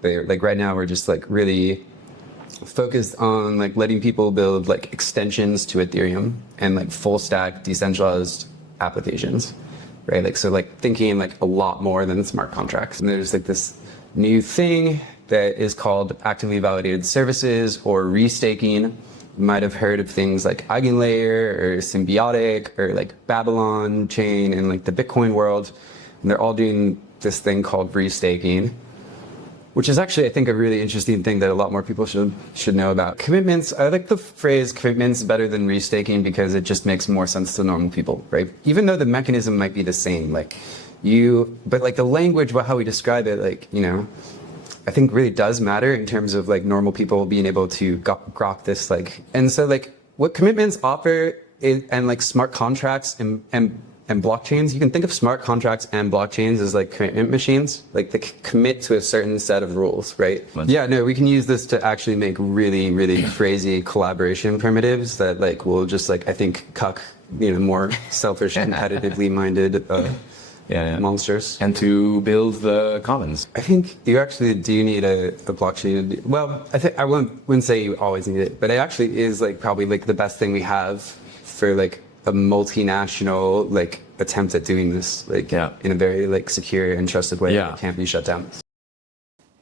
But like right now we're just like really focused on like letting people build like extensions to Ethereum and like full stack decentralized applications, right? Like, so like thinking like a lot more than smart contracts. And there's like this new thing that is called actively validated services or restaking. You might have heard of things like Eigen Layer or Symbiotic or like Babylon chain in like the Bitcoin world. And they're all doing this thing called restaking, which is actually, I think, a really interesting thing that a lot more people should know about. Commitments, I like the phrase commitments better than restaking because it just makes more sense to normal people, right? Even though the mechanism might be the same, but like the language, how we describe it, like, you know, I think really does matter in terms of like normal people being able to grok this, like, and so like what commitments offer and like smart contracts and blockchains, you can think of smart contracts and blockchains as like commitment machines, like they commit to a certain set of rules, right? Yeah, no, we can use this to actually make really, really crazy collaboration primitives that like will just like, I think, cuck, you know, more selfish, competitively minded monsters. And to build the commons. I think you actually do need a blockchain. Well, I wouldn't say you always need it, but it actually is like probably like the best thing we have for like a multinational like attempt at doing this like in a very like secure and trusted way that can't be shut down.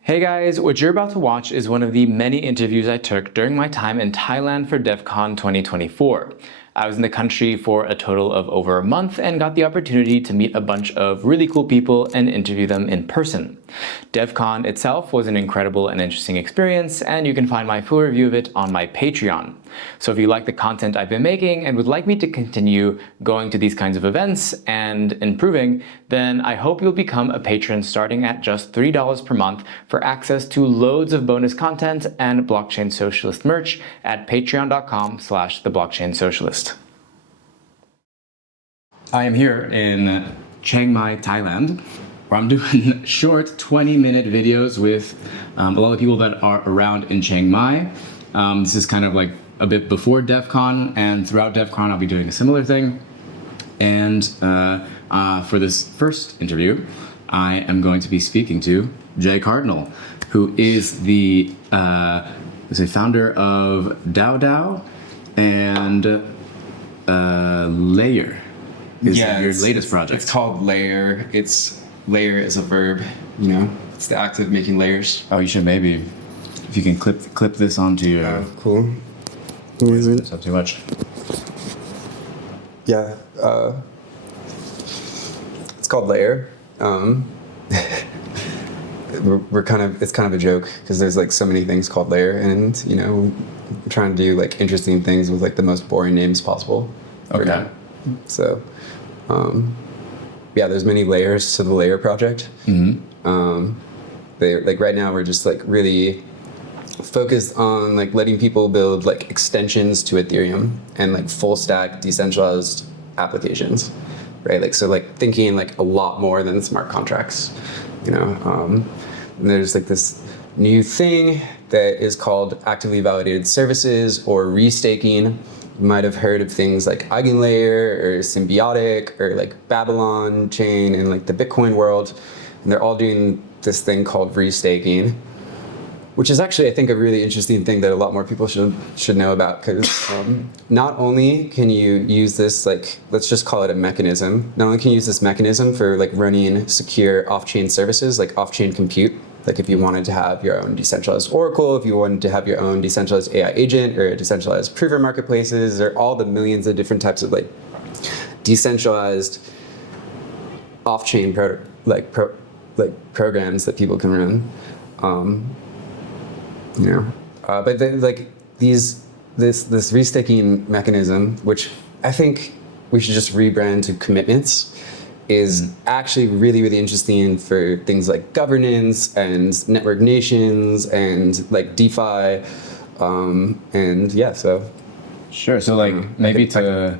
Hey guys, what you're about to watch is one of the many interviews I took during my time in Thailand for DEF CON 2024. I was in the country for a total of over a month and got the opportunity to meet a bunch of really cool people and interview them in person. DEF CON itself was an incredible and interesting experience, and you can find my full review of it on my Patreon. So if you like the content I've been making and would like me to continue going to these kinds of events and improving, then I hope you'll become a patron starting at just $3 per month for access to loads of bonus content and Blockchain Socialist merch at patreon.com/theblockchainsocialist. I am here in Chiang Mai, Thailand, where I'm doing short 20-minute videos with a lot of people that are around in Chiang Mai. This is kind of like a bit before DEF CON, and throughout DEF CON I'll be doing a similar thing. And for this first interview, I am going to be speaking to Jake Hartnell, who is the founder of DAO DAO and Layer. Is your latest project. It's called Layer. Layer is a verb, you know. It's the act of making layers. Oh, you should maybe, if you can clip this onto your... Oh, cool. It's not too much. Yeah. It's called Layer. It's kind of a joke because there's like so many things called Layer, and you know, we're trying to do like interesting things with like the most boring names possible. Okay. So, yeah, there's many layers to the Layer project. Like right now we're just like really focused on like letting people build like extensions to Ethereum and like full stack decentralized applications, right? Like, so like thinking like a lot more than smart contracts, you know. And there's like this new thing that is called actively validated services or restaking. You might have heard of things like Eigen Layer or Symbiotic or like Babylon chain in like the Bitcoin world. And they're all doing this thing called restaking, which is actually, I think, a really interesting thing that a lot more people should know about, because not only can you use this, like, let's just call it a mechanism, not only can you use this mechanism for like running secure off-chain services, like off-chain compute, like if you wanted to have your own decentralized Oracle, if you wanted to have your own decentralized AI agent or decentralized prover marketplaces, or all the millions of different types of like decentralized off-chain programs that people can run. You know, but then like this restaking mechanism, which I think we should just rebrand to commitments, is actually really, really interesting for things like governance and network nations and like DeFi, and yeah, so. Sure. So like maybe to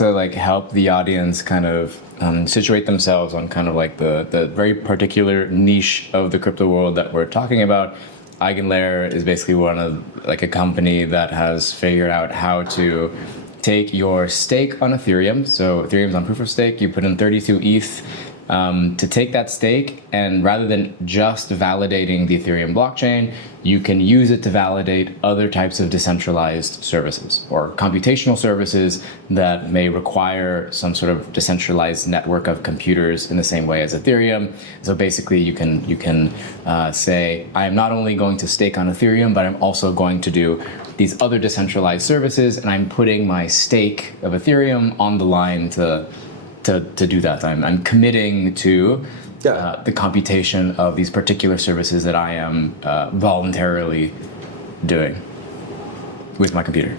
like help the audience kind of situate themselves on kind of like the very particular niche of the crypto world that we're talking about. Eigen Layer is basically one of like a company that has figured out how to take your stake on Ethereum. So Ethereum's on proof of stake. You put in 32 ETH to take that stake, and rather than just validating the Ethereum blockchain, you can use it to validate other types of decentralized services or computational services that may require some sort of decentralized network of computers in the same way as Ethereum. So basically you can say, I am not only going to stake on Ethereum, but I'm also going to do these other decentralized services, and I'm putting my stake of Ethereum on the line to do that. I'm committing to the computation of these particular services that I am voluntarily doing with my computer.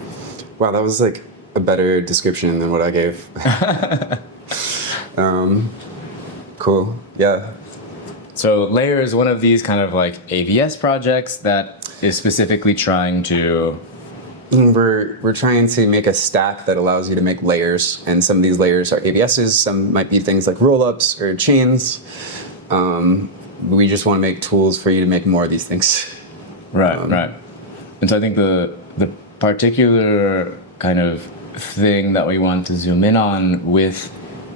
Wow, that was like a better description than what I gave. Cool. Yeah. So Layer is one of these kind of like AVS projects that is specifically trying to... We're trying to make a stack that allows you to make layers, and some of these layers are AVSs, some might be things like rollups or chains. We just want to make tools for you to make more of these things. Right. And so I think the particular kind of thing that we want to zoom in on with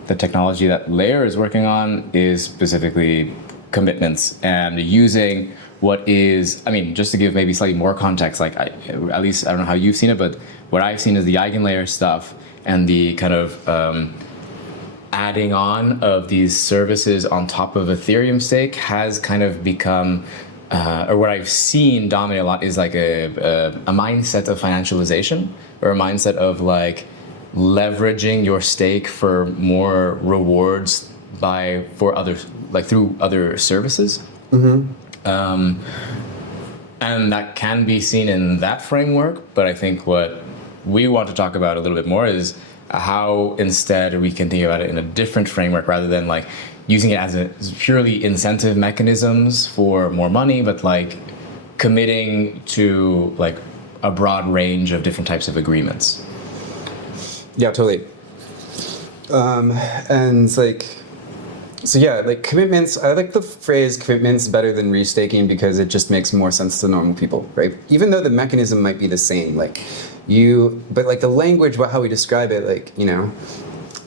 the technology that Layer is working on is specifically commitments, and using what is, I mean, just to give maybe slightly more context, like at least I don't know how you've seen it, but what I've seen is the Eigen Layer stuff and the kind of adding on of these services on top of Ethereum stake has kind of become, or what I've seen dominate a lot is like a mindset of financialization, or a mindset of like leveraging your stake for more rewards for others, like through other services. Mm-hmm. And that can be seen in that framework, but I think what we want to talk about a little bit more is how instead we can think about it in a different framework, rather than like using it as purely incentive mechanisms for more money, but like committing to like a broad range of different types of agreements. Yeah, totally. And like, so yeah, like commitments, I like the phrase commitments better than restaking because it just makes more sense to normal people, right? Even though the mechanism might be the same, but like the language about how we describe it, like, you know,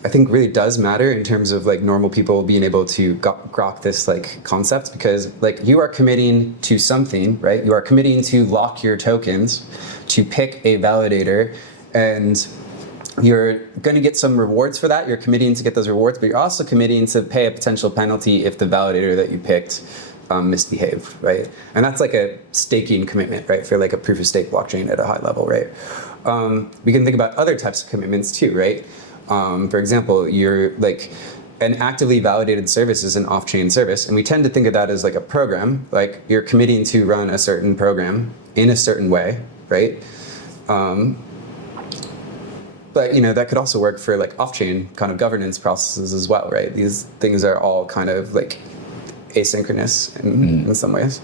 I think really does matter in terms of like normal people being able to grok this like concept, because like you are committing to something, right? You are committing to lock your tokens, to pick a validator, and you're going to get some rewards for that. You're committing to get those rewards, but you're also committing to pay a potential penalty if the validator that you picked misbehaved, right? And that's like a staking commitment, right? For like a proof of stake blockchain at a high level, right? We can think about other types of commitments too, right? For example, you're like an actively validated service is an off-chain service, and we tend to think of that as like a program, like you're committing to run a certain program in a certain way, right? But you know, that could also work for like off-chain kind of governance processes as well, right? These things are all kind of like asynchronous in some ways.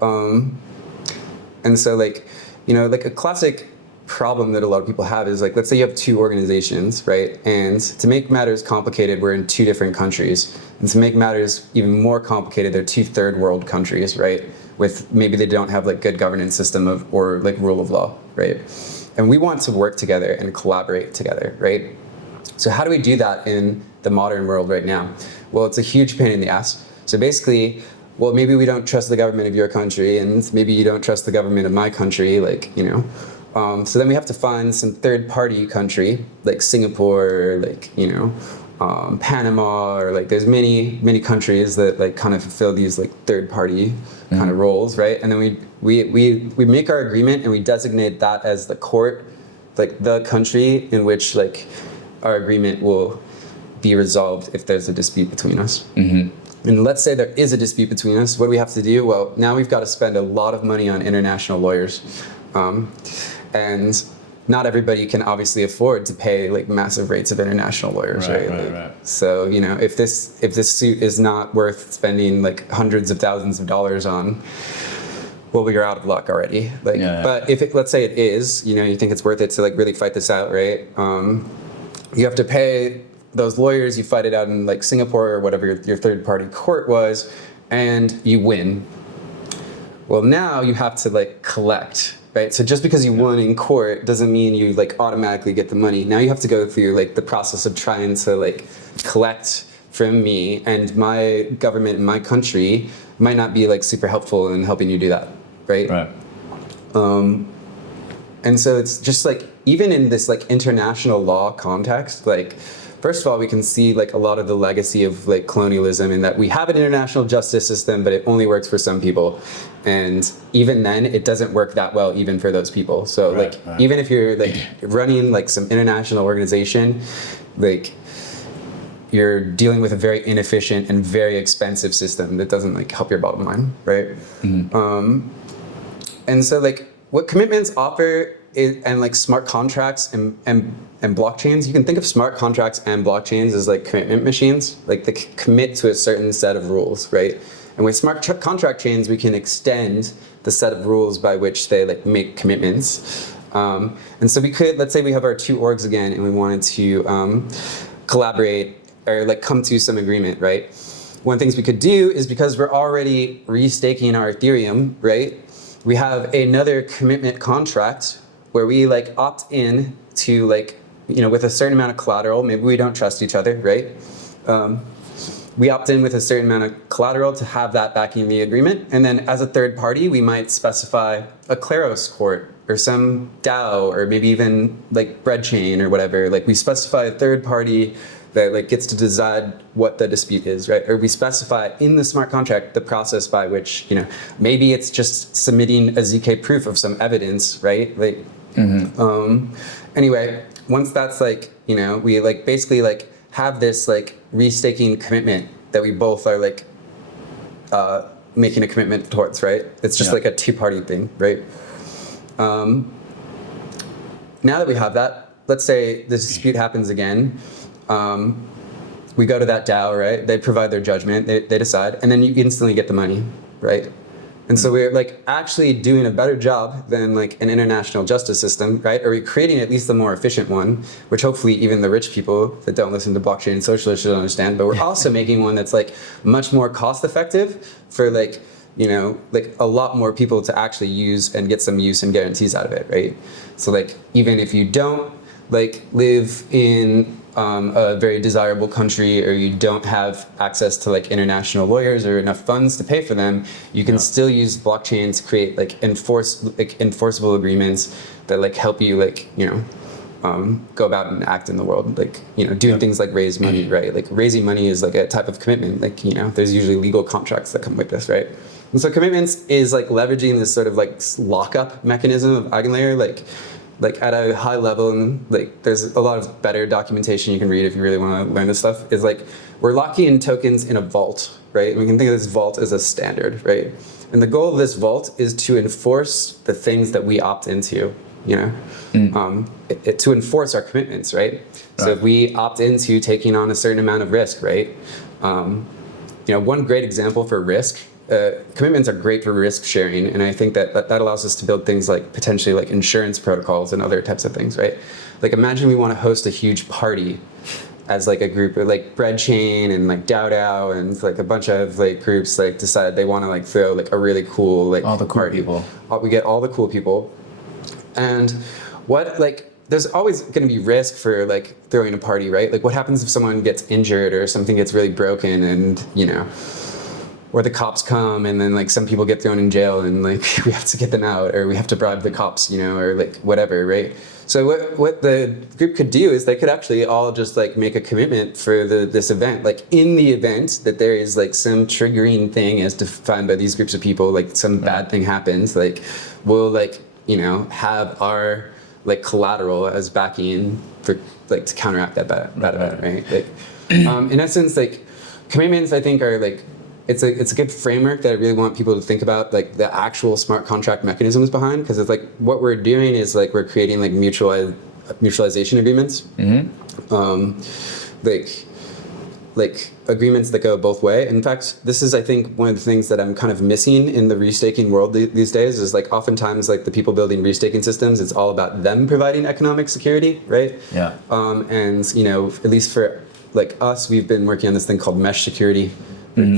And so like, you know, like a classic problem that a lot of people have is like, let's say you have two organizations, right? And to make matters complicated, we're in two different countries. And to make matters even more complicated, they're two third world countries, right? With maybe they don't have like good governance system or like rule of law, right? And we want to work together and collaborate together, right? So how do we do that in the modern world right now? Well, it's a huge pain in the ass. So basically, well, maybe we don't trust the government of your country, and maybe you don't trust the government of my country, like, you know. So then we have to find some third-party country, like Singapore, or like, you know, Panama, or like there's many countries that like kind of fulfill these like third-party kind of roles, right? And then we make our agreement and we designate that as the court, like the country in which like our agreement will be resolved if there's a dispute between us. Mm-hmm. And let's say there is a dispute between us. What do we have to do? Well, now we've got to spend a lot of money on international lawyers. And not everybody can obviously afford to pay like massive rates of international lawyers, right? So, you know, if this suit is not worth spending like hundreds of thousands of dollars on, well, you're out of luck already. Like, but if let's say it is, you know, you think it's worth it to like really fight this out, right? You have to pay those lawyers. You fight it out in like Singapore or whatever your third-party court was, and you win. Well, now you have to like collect. Right? So just because you won in court doesn't mean you like automatically get the money. Now you have to go through like the process of trying to like collect from me, and my government in my country might not be like super helpful in helping you do that, right? Right. And so it's just like, even in this like international law context, like, first of all, we can see like a lot of the legacy of like colonialism in that we have an international justice system, but it only works for some people. And even then, it doesn't work that well even for those people. So even if you're like running like some international organization, like you're dealing with a very inefficient and very expensive system that doesn't like help your bottom line, right? And so like what commitments offer is, and like smart contracts and blockchains, you can think of smart contracts and blockchains as like commitment machines, like they commit to a certain set of rules, right? And with smart contract chains, we can extend the set of rules by which they like make commitments. And so we could, let's say we have our two orgs again and we wanted to collaborate or like come to some agreement, right? One of the things we could do is, because we're already restaking our Ethereum, right? We have another commitment contract where we like opt in to like, you know, with a certain amount of collateral. Maybe we don't trust each other, right? We opt in with a certain amount of collateral to have that backing the agreement. And then as a third party, we might specify a Claros court or some DAO, or maybe even like bread chain or whatever. Like we specify a third party that like gets to decide what the dispute is, right? Or we specify in the smart contract the process by which, you know, maybe it's just submitting a ZK proof of some evidence, right? Like, anyway, once that's like, you know, we like basically like have this like restaking commitment that we both are like making a commitment towards, right? It's just like a two-party thing, right? Now that we have that, let's say the dispute happens again. We go to that DAO, right? They provide their judgment, they decide, and then you instantly get the money, right? And so we're like actually doing a better job than like an international justice system, right? Or we're creating at least a more efficient one, which hopefully even the rich people that don't listen to blockchain and socialists should understand. But we're also making one that's like much more cost effective for like, you know, like a lot more people to actually use and get some use and guarantees out of it, right? So like, even if you don't like live in a very desirable country, or you don't have access to like international lawyers or enough funds to pay for them, you can still use blockchain to create like enforceable agreements that like help you like, you know, go about and act in the world, like, you know, doing things like raise money, right? Like raising money is like a type of commitment, like, you know, there's usually legal contracts that come with this, right? And so commitments is like leveraging this sort of like lockup mechanism of Eigen Layer, like at a high level, and like there's a lot of better documentation you can read if you really want to learn this stuff, is like we're locking in tokens in a vault, right? And we can think of this vault as a standard, right? And the goal of this vault is to enforce the things that we opt into, you know, to enforce our commitments, right? So if we opt into taking on a certain amount of risk, right? You know, one great example for risk, commitments are great for risk sharing, and I think that allows us to build things like potentially like insurance protocols and other types of things, right? Like imagine we want to host a huge party as like a group, or like bread chain and like DAO DAO and like a bunch of like groups like decide they want to like throw like a really cool like all the cool party. people. We get all the cool people, and what like there's always going to be risk for like throwing a party, right? Like what happens if someone gets injured or something gets really broken, and you know, or the cops come and then like some people get thrown in jail and like we have to get them out, or we have to bribe the cops, you know, or like whatever, right? So what the group could do is they could actually all just like make a commitment for this event. Like in the event that there is like some triggering thing as defined by these groups of people, like some bad thing happens, like we'll like, you know, have our like collateral as backing for like to counteract that bad event, right? Like in essence, like commitments I think are like, it's a good framework that I really want people to think about, like the actual smart contract mechanisms behind, because it's like what we're doing is like we're creating like mutualization agreements, like agreements that go both way. In fact, this is I think one of the things that I'm kind of missing in the restaking world these days, is like oftentimes like the people building restaking systems, it's all about them providing economic security, right? Yeah. And you know, at least for like us, we've been working on this thing called mesh security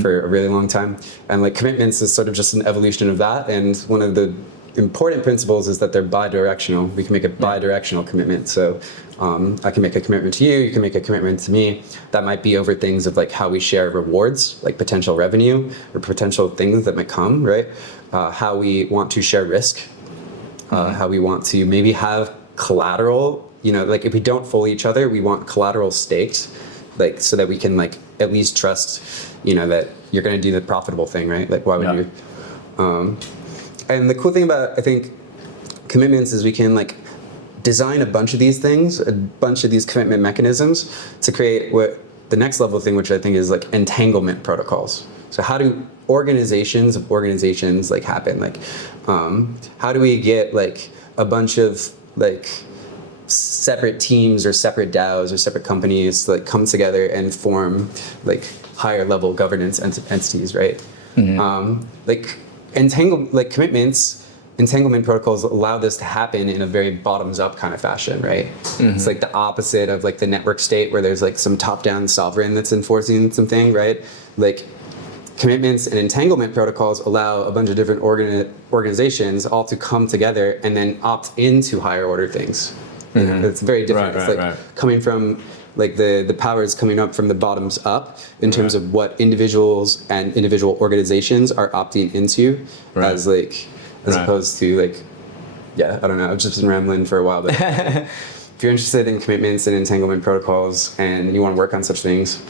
for a really long time, and like commitments is sort of just an evolution of that. And one of the important principles is that they're bi-directional. We can make a bi-directional commitment. So I can make a commitment to you, you can make a commitment to me. That might be over things of like how we share rewards, like potential revenue or potential things that might come, right? How we want to share risk, how we want to maybe have collateral, you know, like if we don't follow each other, we want collateral staked, like so that we can like at least trust, you know, that you're going to do the profitable thing, right? Like why would you? And the cool thing about, I think, commitments is we can like design a bunch of these things, a bunch of these commitment mechanisms to create what the next level thing, which I think is like entanglement protocols. So how do organizations of organizations like happen? Like, how do we get like a bunch of like separate teams or separate DAOs or separate companies to like come together and form like higher level governance entities, right? Like entanglement protocols allow this to happen in a very bottoms up kind of fashion, right? It's like the opposite of like the network state where there's like some top down sovereign that's enforcing something, right? Like commitments and entanglement protocols allow a bunch of different organizations all to come together and then opt into higher order things. You know, it's very different. It's like coming from like the power is coming up from the bottoms up in terms of what individuals and individual organizations are opting into as opposed to like, I don't know, I've just been rambling for a while, but if you're interested in commitments and entanglement protocols and you want to work on such things.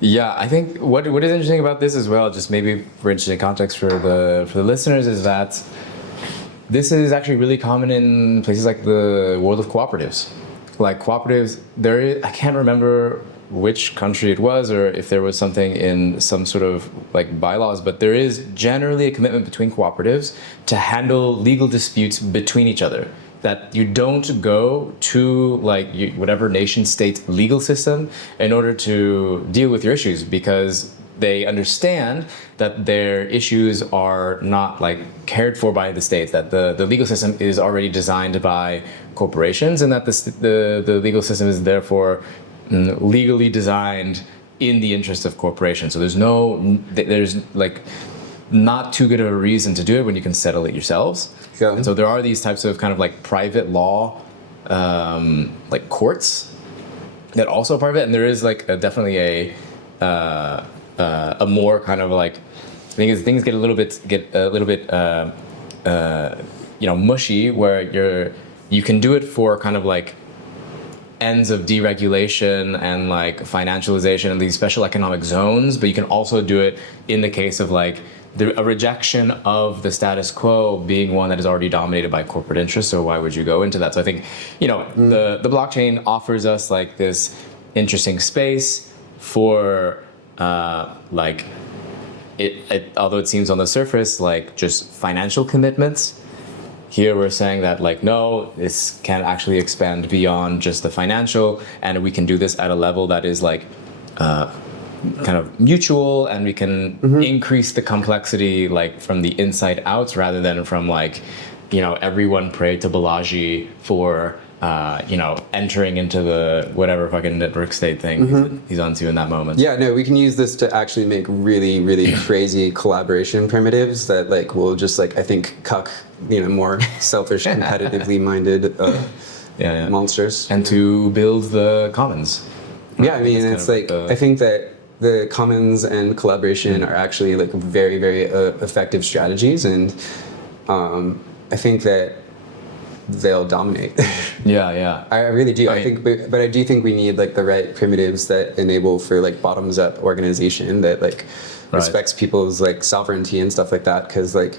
Yeah, I think what is interesting about this as well, just maybe for interesting context for the listeners, is that this is actually really common in places like the world of cooperatives. Like cooperatives, I can't remember which country it was or if there was something in some sort of like bylaws, but there is generally a commitment between cooperatives to handle legal disputes between each other. That you don't go to like whatever nation state legal system in order to deal with your issues, because they understand that their issues are not like cared for by the states, that the legal system is already designed by corporations, and that the legal system is therefore legally designed in the interest of corporations. So there's like not too good of a reason to do it when you can settle it yourselves. And so there are these types of kind of like private law like courts that also are part of it, and there is like definitely a more kind of like, things get a little bit mushy, where you can do it for kind of like ends of deregulation and like financialization and these special economic zones, but you can also do it in the case of like a rejection of the status quo being one that is already dominated by corporate interests. So why would you go into that? So I think, the blockchain offers us like this interesting space for like it although it seems on the surface like just financial commitments. Here we're saying that like, no, this can actually expand beyond just the financial, and we can do this at a level that is like kind of mutual, and we can increase the complexity like from the inside out rather than from like, everyone pray to Balaji for entering into the whatever fucking network state thing he's onto in that moment. Yeah, no, we can use this to actually make really, really crazy collaboration primitives that like will just like, I think, cuck, more selfish, competitively minded monsters. And to build the commons. Yeah, I mean, it's like, I think that the commons and collaboration are actually like very, very effective strategies, and I think that they'll dominate. Yeah. I really do. I think, but I do think we need like the right primitives that enable for like bottoms up organization that like respects people's like sovereignty and stuff like that. Because like,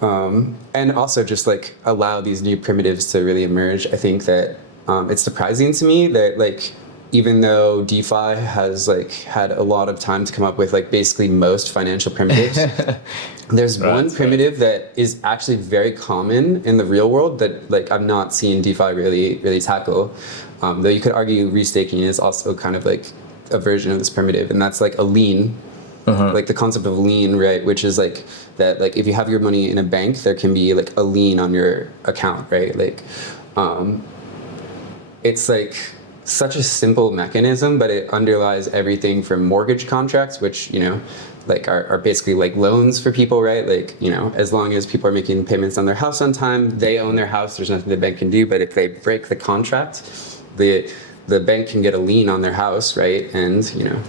and also just like allow these new primitives to really emerge. I think that it's surprising to me that like, even though DeFi has like had a lot of time to come up with like basically most financial primitives, there's one primitive that is actually very common in the real world that like I've not seen DeFi really tackle. Though you could argue restaking is also kind of like a version of this primitive, and that's like a lien. Like the concept of lien, right? Which is like that, like if you have your money in a bank, there can be like a lien on your account, right? Like, it's like such a simple mechanism, but it underlies everything from mortgage contracts, which, like are basically like loans for people, right? Like, you know, as long as people are making payments on their house on time, they own their house. There's nothing the bank can do. But if they break the contract, the bank can get a lien on their house, right? And, you know,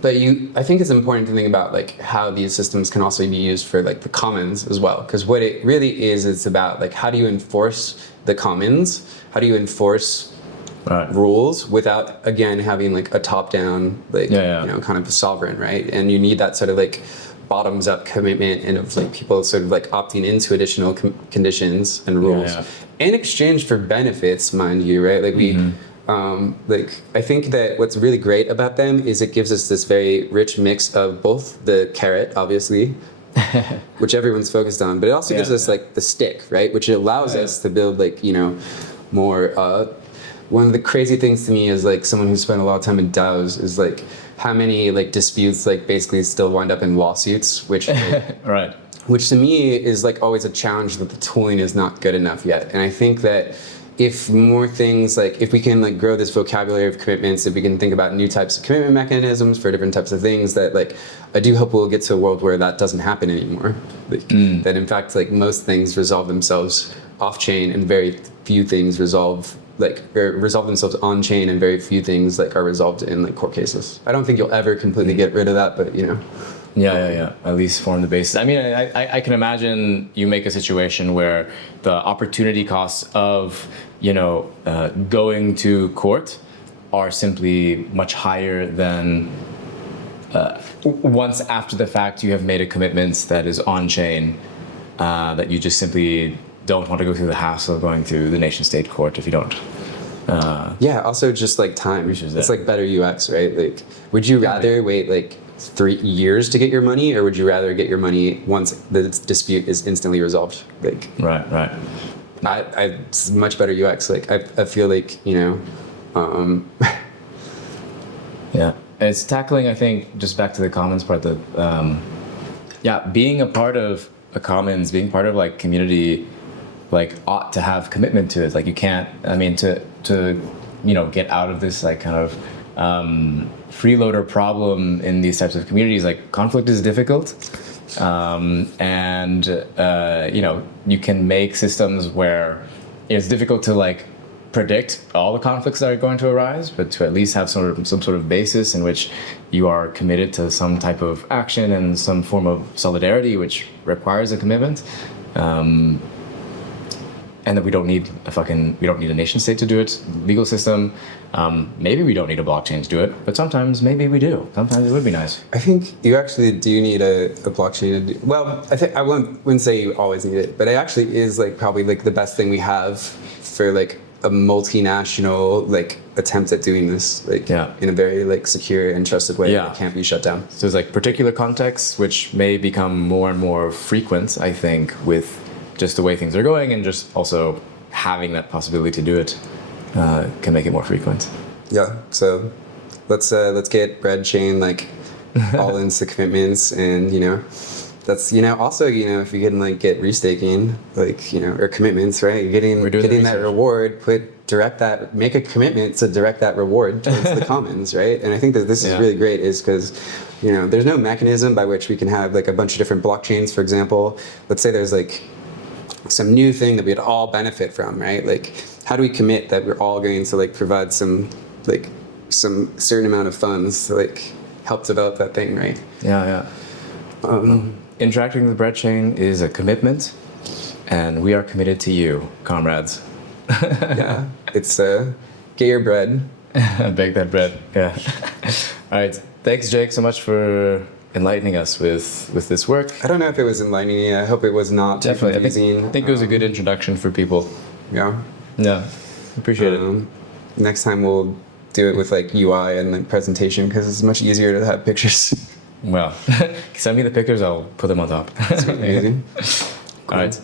but I think it's important to think about like how these systems can also be used for like the commons as well. Because what it really is, it's about like how do you enforce the commons? How do you enforce rules without, again, having like a top-down, like, you know, kind of a sovereign, right? And you need that sort of like bottoms-up commitment and of like people sort of like opting into additional conditions and rules in exchange for benefits, mind you, right? Like like I think that what's really great about them is it gives us this very rich mix of both the carrot, obviously, which everyone's focused on, but it also gives us like the stick, right? Which allows us to build like, you know, more. One of the crazy things to me is like someone who spent a lot of time in DAOs is like how many like disputes like basically still wind up in lawsuits, which like, which to me is like always a challenge that the tooling is not good enough yet. And I think that if more things like if we can like grow this vocabulary of commitments, if we can think about new types of commitment mechanisms for different types of things, that like I do hope we'll get to a world where that doesn't happen anymore. Like, that in fact like most things resolve themselves off chain and very few things resolve themselves on chain, and very few things like are resolved in like court cases. I don't think you'll ever completely get rid of that, but you know. Yeah. At least form the basis. I mean, I can imagine you make a situation where the opportunity costs of, you know, going to court are simply much higher than once after the fact you have made a commitment that is on chain, that you just simply don't want to go through the hassle of going through the nation state court if you don't. Also just like time. It's like better UX, right? Like, would you rather wait like 3 years to get your money, or would you rather get your money once the dispute is instantly resolved? Like, right. It's much better UX. Like, I feel like, you know, yeah, it's tackling. I think just back to the commons part. That being a part of a commons, being part of like community, like ought to have commitment to it. Like you can't. I mean, to you know, get out of this like kind of freeloader problem in these types of communities. Like conflict is difficult, and you know, you can make systems where it's difficult to like predict all the conflicts that are going to arise, but to at least have some sort of basis in which you are committed to some type of action and some form of solidarity, which requires a commitment. And that we don't need a nation state to do it, legal system. Maybe we don't need a blockchain to do it, but sometimes maybe we do. Sometimes it would be nice. I think you actually do need a blockchain to do. Well, I think I wouldn't say you always need it, but it actually is like probably like the best thing we have for like a multinational like attempt at doing this like in a very like secure and trusted way that can't be shut down. So there's like particular contexts which may become more and more frequent, I think, with just the way things are going, and just also having that possibility to do it can make it more frequent. Yeah. So let's get bread chain like all into commitments, and you know, that's, you know, also, you know, if you can like get restaking, like, you know, or commitments, right? You're getting that reward, make a commitment to direct that reward towards the commons, right? And I think that this is really great, is because, you know, there's no mechanism by which we can have like a bunch of different blockchains, for example. Let's say there's like some new thing that we'd all benefit from, right? Like, how do we commit that we're all going to like provide some certain amount of funds to like help develop that thing, right? Interacting with the bread chain is a commitment, and we are committed to you, comrades. It's get your bread. Bake that bread. Yeah. All right. Thanks, Jake, so much for enlightening us with this work. I don't know if it was enlightening. I hope it was not definitely confusing. I think it was a good introduction for people. Yeah. Appreciate it. Next time we'll do it with like UI and like presentation, because it's much easier to have pictures. Well, send me the pictures, I'll put them on top. That's amazing. All right.